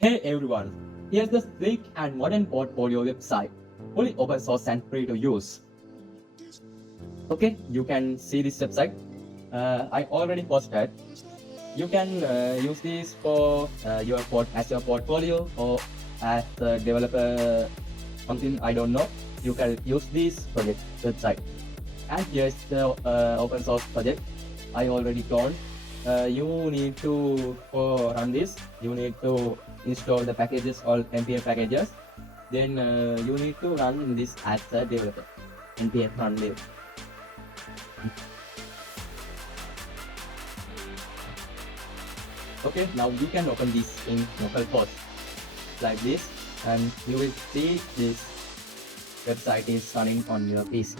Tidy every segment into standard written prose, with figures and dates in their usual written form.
Hey everyone, here's the sleek and modern portfolio website, fully open source and free to use. Okay, you can see this website. I already posted. You can use this for as your portfolio or as a developer something I don't know. You can use this project website. And here's the open source project. I already told. You need to run this. You need to install the packages, all npm packages. Then you need to run this as a developer. npm run live. Okay, now you can open this in localhost like this, and you will see this website is running on your PC.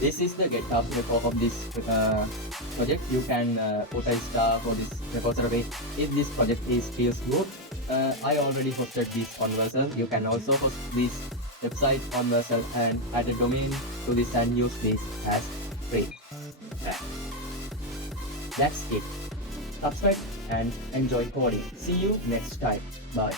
This is the GitHub repo of this project. You can put a star for this repository if this project feels good. I already hosted this on vercel. You can also host this website on vercel and add a domain to this and use this as free. That's it. Subscribe and enjoy coding. See you next time. Bye.